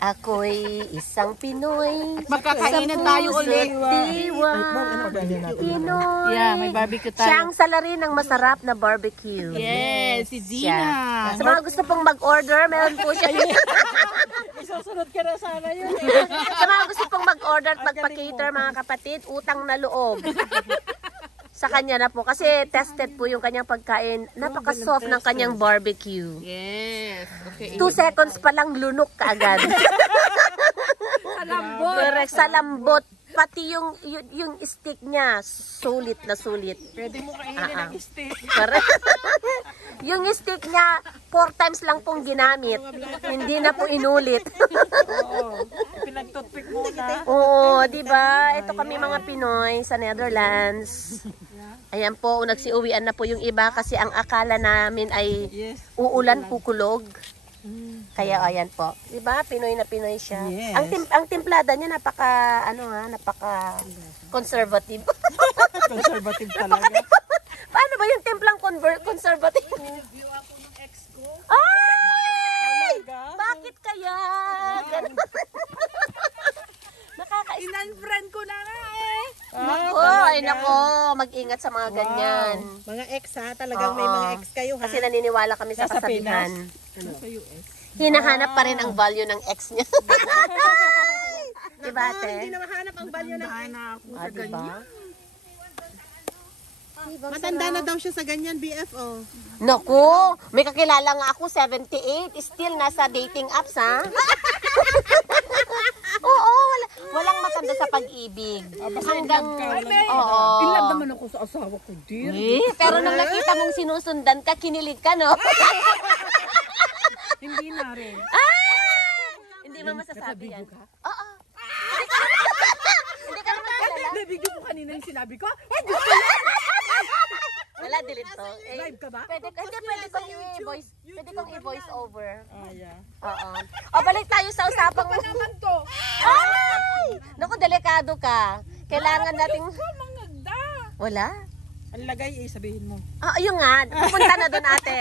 Ako'y isang Pinoy. Magkakainan tayo ulit. Pinoy. Yeah, may barbecue tayo. Siya ang salarin ng masarap na barbecue. Yes, si Gina. Sa mga gusto pong mag-order, meron po siya. Isusunod ka na sana yun. Sa mga gusto pong mag-order at magpa-cater, mga kapatid, utang na loob. Sa kanya na po. Kasi tested po yung kanyang pagkain. Napaka-soft ng kanyang barbecue. Yes. Okay. 2 seconds pa lang lunok kaagad. Salambot. Correct. Sa lambot. Pati yung stick niya, sulit na sulit. Pwede mo kainin ang steak. Correct. Yung stick niya, 4 times lang pong ginamit. Hindi na po inulit. Oo. Pinagtutpik muna. Oo, di ba? Ito kami mga Pinoy sa Netherlands. Ayan po, nagsiuwian na po yung iba kasi ang akala namin ay uulan, kukulog. Kaya ayan po. 'Di ba? Pinoy na Pinoy siya. Yes. Ang timplada niya napaka conservative. Conservative talaga. Paano ba yung timplang conservative? View ako ng ex ko. Ay! Talaga? Bakit kaya? Inan-friend ko na nga eh. Nako, ay nako, mag-ingat sa mga ganyan. Mga ex ha, talagang may mga ex kayo ha. Kasi naniniwala kami sa Nasa kasabihan. Sa US. Hinahanap pa rin ang value ng ex niya. Diba, ate? Hindi na mahanap ang value ng ex. Diba? Matanda na daw siya sa ganyan, BFO. Naku, may kakilala nga ako, 78, still nasa dating apps, ha? Oo, walang matanda sa pag-ibig. Hanggang, oo. In love naman ako sa asawa ko, dear. Pero nung nakita mong sinusundan ka, kinilig ka, no? Hindi na rin. Hindi mo masasabi yan. Oo. Hindi ka naman kilala. Nabigyan ko kanina yung sinabi ko. Wala, delete to. Live ka ba? Pwede kong i-voice. Pwede kong i-voice over. Yeah. Oo. O, balik tayo sa usapang mo. Naman to. Ay! Naku, delikado ka. Kailangan nating... Mangagda. Wala? Ang lagay sabihin mo. Ayun nga. Papunta na doon, ate.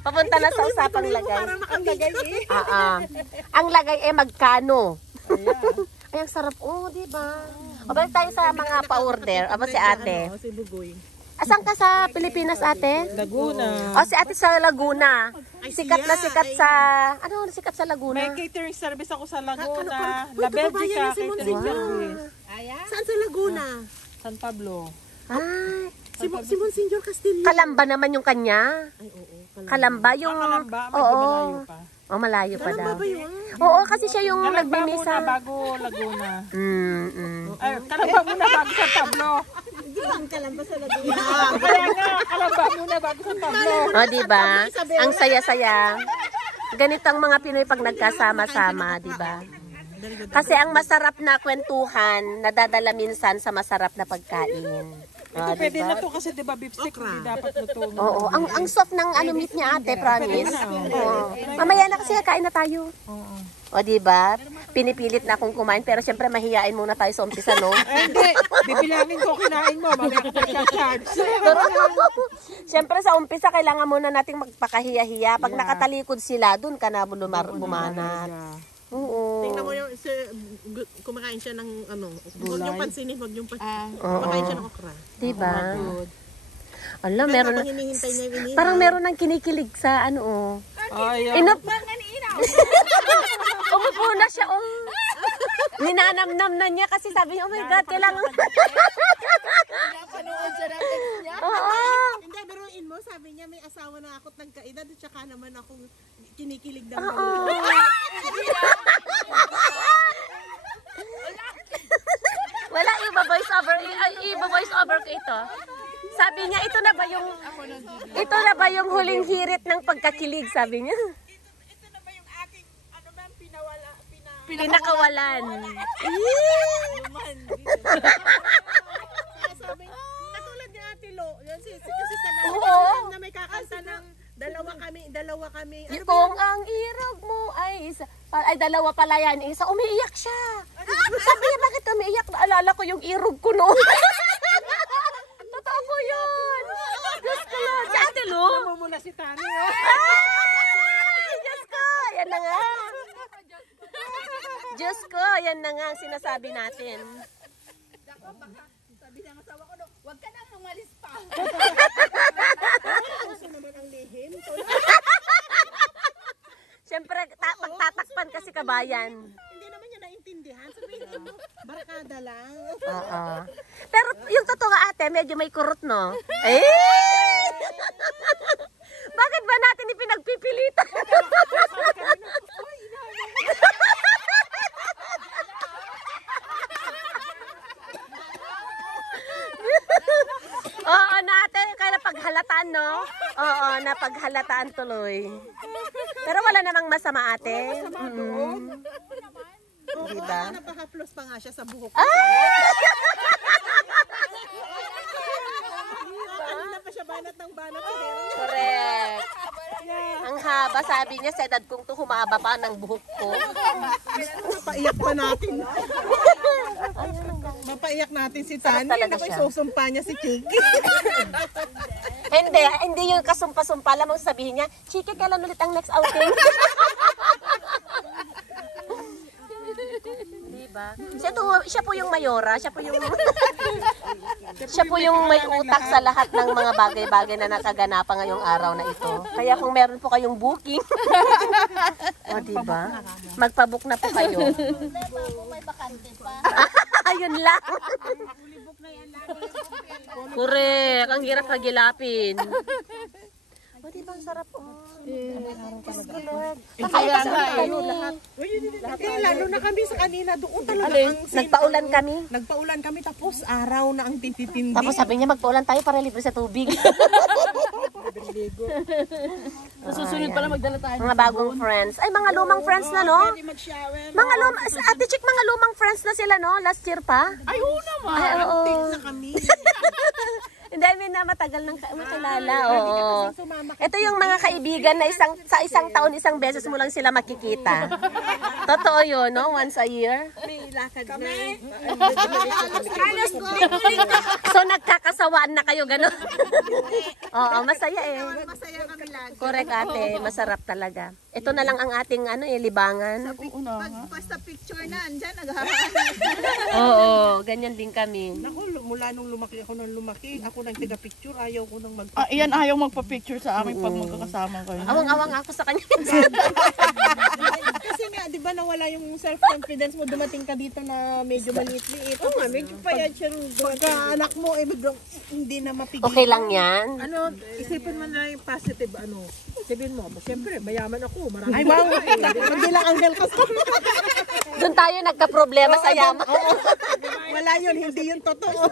Papunta na sa usapang lagay. Ang lagay Ang lagay magkano? Ayan. Ay, ang sarap. Oh, di ba? O, balik tayo sa mga pa-order. Aba, si ate. Si Bugoy. Asan ka sa Pilipinas, ate? Laguna. O, si ate sa Laguna. Sikat na sikat sa... Ano, sikat sa Laguna? May catering service ako sa Laguna. La Belgica catering service. Saan sa Laguna? San Pablo. Ay, Si Monsignor Castillo. Kalamba naman yung kanya. Ay, oo. Kalamba yung... Kalamba, medyo malayo pa. Oh, malayo pa daw. Kalamba ba yun? Oo, kasi siya yung Kalamba muna nagbimisa. bago Laguna. Ay, Kalamba muna bago San Pablo. Hindi ba ang Kalamba sa Laguna? Kaya nga, Kalamba muna bago San Pablo. oh, di ba? Ang saya-saya. Ganito ang mga Pinoy pag nagkasama-sama, di ba? Kasi ang masarap na kwentuhan, nadadala minsan sa masarap na pagkain. Ito pwede na to kasi diba beef stick hindi dapat luto. Oo, ang soft ng ano meat niya, ate, promise. Oo. Mamaya na kasi kain na tayo. O, di ba? Pinipilit na akong kumain, pero syempre mahihain muna tayo sa umpisa, no? Ay, hindi. Bibilangin ko kinain mo. Magkakasya-charge. Pero, syempre sa umpisa, kailangan muna nating magpakahiya-hiya. Pag nakatalikod sila, dun ka na bumanat. Oo. Tingnan mo yung kumakain siya ng ano, huwag yung pansinin, huwag yung kumakain siya ng okra. Diba? Alam, meron na, Hinihintay niya yung inihaw. parang meron nang kinikilig sa ano, oh. Ay, Umupo na siya, oh. Ninanamnam na niya kasi sabi niya, oh my God, kailangan. Oo. Hindi, biruin mo, sabi niya may asawa na ako't nagkaedad at saka naman ako kinikilig daw. Wala, iba-voice over ko ito. Sabi niya, ito na ba yung huling hirit ng pagkakilig, sabi niya. ito na ba yung aking ano ba Pinakawalan. Sabi, katulad ni Ate Lo, yan kasi sa Oo. na may kakanta ng dalawa kami. Ano ba Kung ang irog mo ay isa, ay dalawa pala yan, isa umiiyak siya. Sabi niya, bakit umiiyak? Naalala ko yung irog ko noon. Totoo ko yun. Diyos ko yun. Si Ate Lu. Namumula si Tani. Ay, Diyos ko. Yan na nga. Diyos ko, yan na nga ang sinasabi natin. Sabi ng asawa ko, no, huwag ka nang umalis pa. Siyempre, magtatakpan kasi kabayan. Hindi naman niya naintindihan. Sabihin mo, barkada lang. Oo. Pero yung totoo ate, medyo may kurot, no? Eh! Bakit ba natin ipinagpipilitan? Oo, natin. Kaya napaghalataan, no? Oo, napaghalataan tuloy. Pero wala namang masama, ate. Diba? Napaka-plus pa nga siya sa buhok. Kanina pa siya banat ng banat sa hair. Correct. Ang haba, sabi niya, sa edad kong to, humaba pa ng buhok ko. Mapaiyak pa natin. Mapaiyak natin si Tani. talaga Naku, siya. isusumpa niya si Chiki. Hindi yung kasumpa-sumpa. Alam mo sabihin niya, Chiki, kailan ulit ang next outing? Diba? Siya po yung mayora, siya po yung may utak sa lahat ng mga bagay-bagay na nakaganapan ngayong araw na ito. Kaya kung meron po kayong booking, o diba? Magpabook na po kayo. May bakante pa. Ayun lang. Correct. Ang hirap hagilapin. O diba ang sarap po? Kaya nga lahat. Lalo na kami sa kanina. Doon talaga ang Nagpaulan kami. Nagpaulan kami tapos araw na ang tititindi. Tapos sabi niya magpaulan tayo para libre sa tubig. Susunod pala magdala tayo. Mga bagong friends. Ay, mga lumang friends na, no? Mga lumang, Ate Chick, mga lumang friends na sila, no? Last year pa. Ay, oo naman. Ay, oo. na kami. Hindi, may na matagal nang makilala. Oo. Ito yung mga kaibigan na sa isang taon, isang beses mo lang sila makikita. Totoo yun, no? Once a year. May lakad na. So, nagkakasawaan na kayo, gano'n? Oo, masaya eh. Masaya kami lagi. Correct, ate. Masarap talaga. Ito na lang ang ating libangan. Basta picture na, andyan, Oo, ganyan din kami. Naku, mula nung lumaki ako ako nang taga-picture, ayaw ko nang Iyan ayaw magpa-picture sa amin pag magkakasama kayo. Awang-awang ako sa kanya. Kasi nga, di ba nawala yung self-confidence mo, dumating ka dito na medyo maliit-liit. Oo nga, medyo payat siya. Pagka anak mo, biglang hindi na mapigil. Okay lang yan. Isipin mo na yung positive, sabihin mo, siyempre, mayaman ako, marami. Ay, wow, hindi lang angel ka sa Doon tayo nagka-problema sa yaman. Wala yun, hindi yun totoo.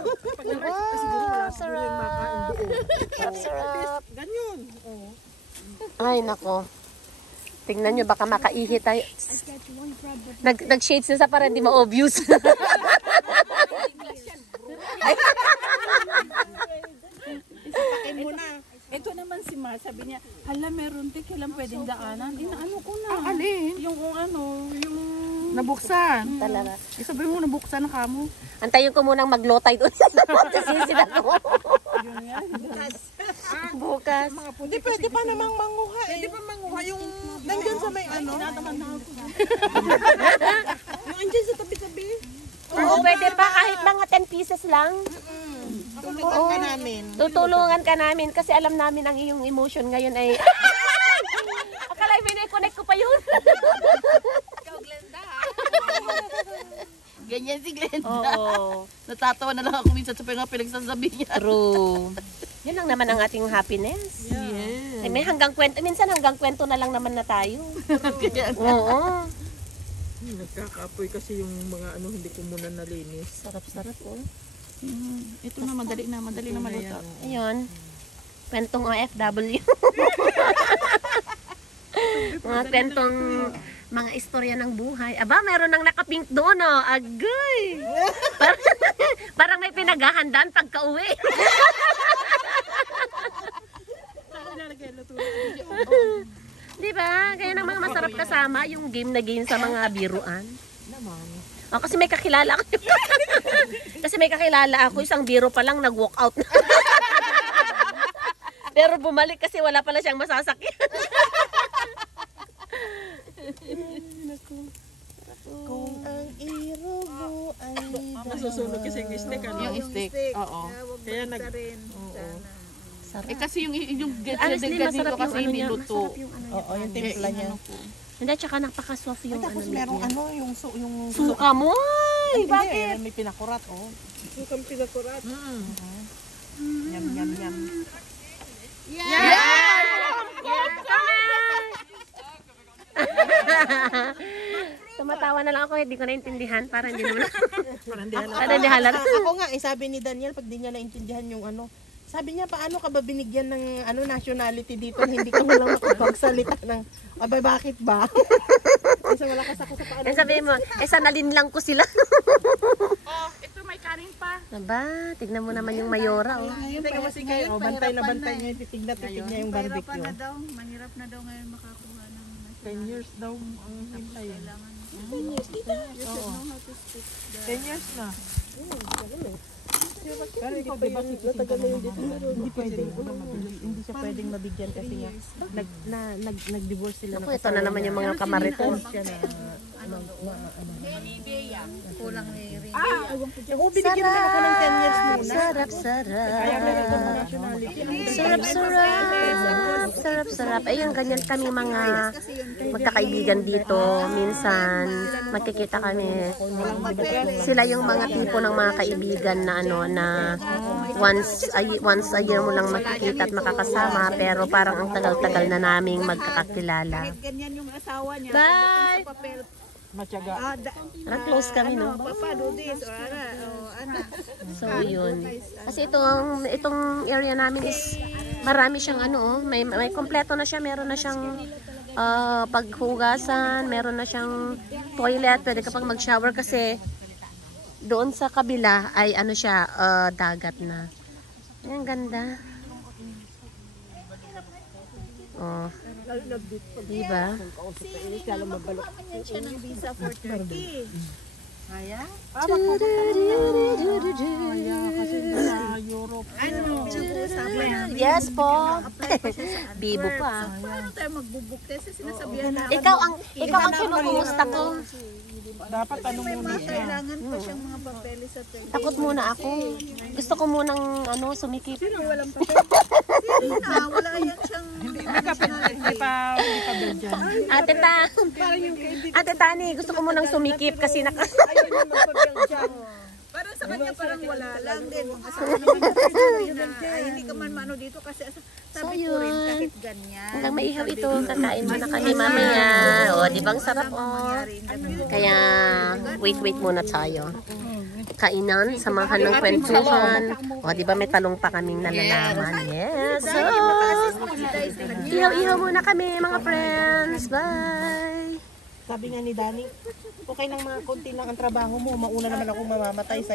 Sarap. Sarap. Ganyan. Ay, nako. Tingnan nyo, baka makaihi tayo. Nag-shades na sa para hindi ma-obvious. Isapakin mo na. Ito naman si Mar, sabi niya, hala meron din kailan pwedeng daanan. Inaano ko na. Alin? Yung yung Nabuksan. Talaga. Isabi mo, nabuksan na kamo. Antayin ko munang mag-low-tide ulit. Sisisid ako. Bukas. Hindi, pwede pa namang manguha eh. Pwede pa manguha yung nandyan sa may yung andyan sa tabi-tabi. Oo, pwede pa kahit mga 10 pieces lang. Tulungan ka namin. Tutulungan ka namin kasi alam namin ang iyong emotion ngayon ay... Akala may na-connect ko pa yun. ganyan si Glenda. Oo. Natatawa na lang ako minsan sa pinagsasabi niya. True. Yun lang naman ang ating happiness. Yeah. Ay, may minsan hanggang kwento na lang naman na tayo. Oo. Nagkakapoy kasi yung mga hindi ko muna nalinis. Sarap-sarap oh. Ito na, madali na maluto. Ayun. Kwentong OFW. Mga kwentong mga istorya ng buhay. Aba, meron nang nakapink doon, oh. Agay! Parang may pinaghahandaan pagka-uwi. Di ba? Kaya namang masarap kasama yung game sa mga biruan. Oh, kasi may kakilala ako. Kasi may kakilala ako, isang biro pa lang nag-walk out na. Pero bumalik kasi wala pala siyang masasakyan. masusunog kasi yung steak, ano? Yung steak. Oo. Kaya nag... Sarap. Kasi yung Honestly, masarap yung kasi ano niya. niluto. Oo, yung timpla niya. Hindi, tsaka napaka-soft yung Tapos ano merong niya. ano, yung Suka mo! Ay, Hindi, bakit? may pinakurat, oh. Sukang pinakurat. Yum, yum, yum. Tumatawa na lang ako, hindi ko naintindihan. Parang hindi naman. Parang di halata. Ako nga, sabi ni Daniel, pag di niya naintindihan yung ano, sabi niya, paano ka ba binigyan ng ano nationality dito na hindi ka walang makapagsalita ng, abay, bakit ba? Kasi malakas ako sa paano. Sabihin mo, sanalin lang ko sila. Ito may kanin pa. Aba, tignan mo naman yung mayora. Oh. Teka mo si Kayo, bantay na bantay niya, titig na niya yung barbecue. Mahirap na daw ngayon makakuha ng 10 years daw ang hintay. 10 years na. Pero ikaw, diba, hindi pwede. Hindi siya pwedeng mabigyan kasi nga, nag-divorce sila. Ako, ito na naman yung mga kamariton. kulang ni Ring. Oo, binigyan naman ako ng 10 years muna. Sarap, sarap. Kaya meron ko nationality. Sarap, sarap. Sarap, sarap. Ayun, ganyan kami mga magkakaibigan dito. Minsan, magkikita kami. Sila yung mga tipo ng mga kaibigan na ano, na once a year mo lang makikita at makakasama. Pero parang ang tagal-tagal na naming magkakakilala. Ganyan yung asawa niya. Bye! Sa papel. Matyaga. Close kami, no? Papa, do this. O, ana. So, yun. Kasi itong area namin is marami siyang ano, may kompleto na siya. Meron na siyang paghugasan, meron na siyang toilet. Pwede ka pang mag-shower kasi doon sa kabila ay ano siya, dagat na. Ang ganda. Oh. Diba? Siya ng visa for Turkey. Kaya? Kasi sa Europe. Ano? Pinag-uusapan. Yes po. Bibo pa. Paano tayo magbubuk test? Sinasabihan na Ikaw ang kinukumusta ko. Dapat ano muna siya. kailangan pa siyang mga papeles sa Turkey. Takot muna ako. Gusto ko munang ano, sumikip. Walang papel. Sino na? Wala yan siyang Hindi pa Belgian. Ate Tani, gusto ko munang sumikip kasi Parang sa kanya parang wala lang din. Asawa naman na hindi ka man mano dito kasi sabi ko rin kahit ganyan. hanggang maihaw ito, kakain mo na kami mamaya. O, di bang sarap o? Kaya, wait muna tayo. Kainan, samahan ng kwentuhan. O, di ba may talong pa kaming nalalaman? Yes! So, ihaw-ihaw muna kami mga friends. Bye! Sabi nga ni Danny, okay lang mga konti lang ang trabaho mo, mauna naman akong mamamatay sa'yo.